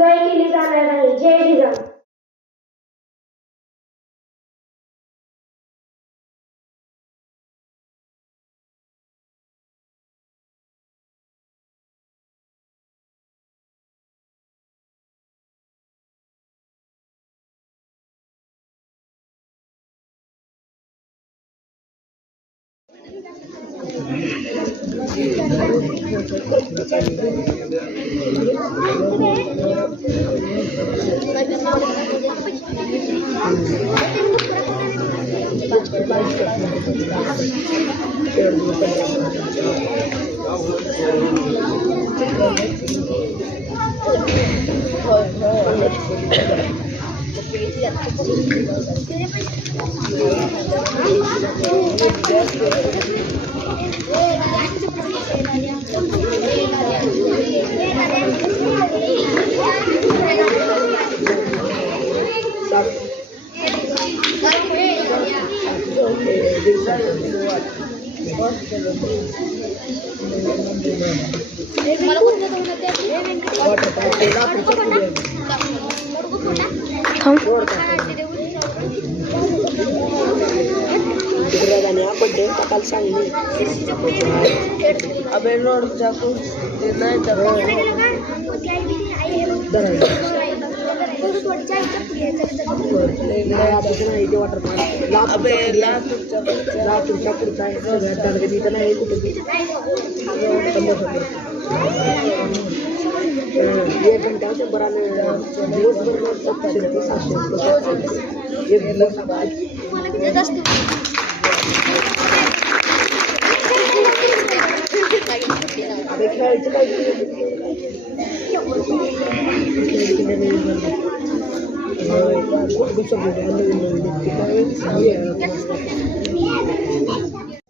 गय केली जाणार नाही. जय जिजाऊ. अबे रोड जाको नाही तर अबे लातूरच्या पुढचा आहे सगळ्यात दादगडीचं नाही कुठे एक घंटा शंभराने दिवसभर 700 एक खेळायचं काय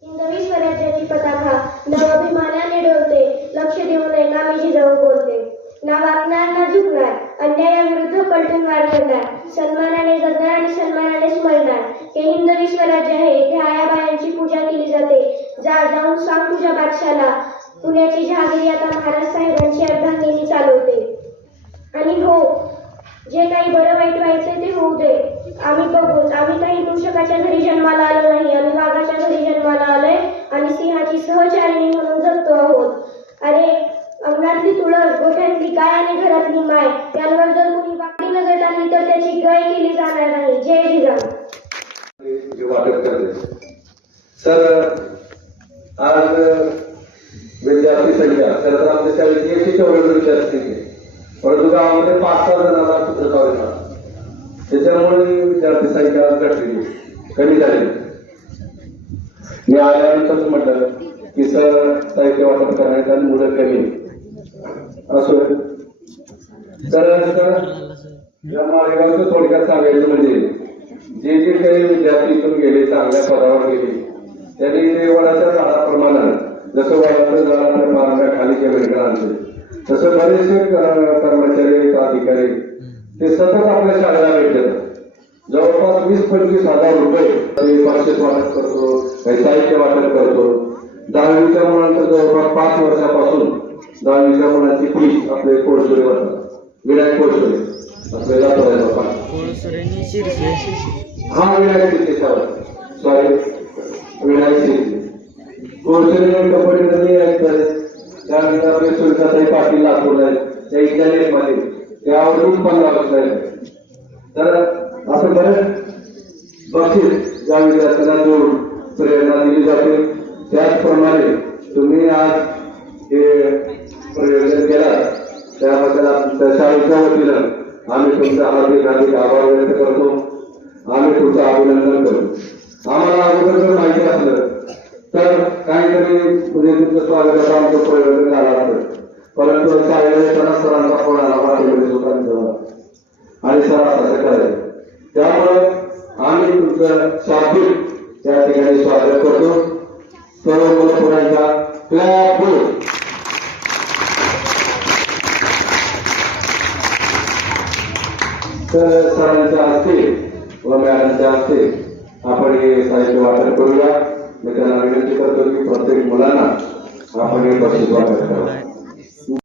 हिंदवी स्वराज्याची पताका नवाभिमानाने डोलते. लक्ष देऊ नये का मी जिजाऊ बोलते. ना वागणार ना झुकणार, अन्यायाविरुद्ध पलटून वार करणार, सन्मानाने जगणार आणि सन्मानाने स्मरणार. हे हिंदवी स्वराज्य आहे. इथे आयाबायांची पूजा केली जाते. जाऊन सांग तुझ्या बादशाला, पुण्याची जहागिरी आता महाराज साहेबांची अर्धांगिनी चालवते. आणि हो, जे काही बरं वाईट व्हायचंय ते होऊ दे. आम्ही बघूच. आम्ही काही मूषकाच्या घरी जन्माला आलो नाही. आम्ही वाघाच्या घरी जन्माला आलोय आणि सिंहाची सहचारिणी म्हणून जगतो आहोत. अरे, अंगणातली तुळस, गोठ्यातली गाय आणि घरातली माय यांवर जर कोणी वाकडी नजर टाकली तर त्याची गय केली जाणार नाही. जय जिजाऊ. सर, आज विद्यार्थी संख्या खरं तर आमच्या शाळेत 114 विद्यार्थी, परंतु गावामध्ये 5-6 जणांना सूत्रकावर येणार, त्याच्यामुळे विद्यार्थी संख्या घटली, कमी झाली. मी आल्यानंतर म्हटलं की सर साहित्य वाटप करण्यात आणि मुलं कमी असो. तर या माळेगावचं थोडक्यात सांगायचं म्हणजे जे जे काही विद्यार्थी इथून गेले, चांगल्या पदावर गेले, त्यांनी ते वडाच्या झाडाप्रमाणे जसं वडाचं झाड आपल्या पारंब्या खाली केलं आणते, तसं बरेचसे कर्मचारी अधिकारी ते सतत आपल्या शाळेला भेट देतात. जवळपास 20-25 हजार रुपये बक्षीस वाटप करतो, काही साहित्य वाटप करतो. 10वीच्या मुलांचं जवळपास 5 वर्षापासून 10वीच्या मुलांची फी आपले कोळसुरे वाटतात. विनायक कोळसुरे आपले जातो हा विनायक त्याच्यावर सॉरी विनायक कोळसुरे कंपनीमध्ये ऐकतात. त्यानंतर आपले सुरेखाताई पाटील लातूर आहेत, त्या इंटरनेटमध्ये त्यावरून पण लागत नाही. तर असं बरेच बक्षीस ज्या विद्यार्थ्यांना जोडून प्रेरणा दिली जाते. त्याचप्रमाणे तुम्ही आज हे प्रयोजन केला त्याबद्दल आमच्या शाळेच्या वतीनं आम्ही तुमचा हार्दिक आभार व्यक्त करतो. आम्ही तुमचं अभिनंदन करतो. आम्हाला अगोदर जर माहिती असलं तर काहीतरी म्हणजे तुमचं स्वागताचं आमचं प्रयोजन झालं असतं, परंतु शाळेला येताना सरांचा फोन आला पाठीमध्ये सुद्धा आणि सर असं करायचं. त्यामुळे आम्ही तुमचं शाब्दिक त्या ठिकाणी स्वागत करतो. सर्व मुलं पुण्याच्या क्लॅप तर सरांच्या हस्ते व मॅडमच्या हस्ते आपण हे साहित्य वाटप करूया. मी त्यांना विनंती करतो की प्रत्येक मुलांना आपण हे बक्षीस वाटप करावं.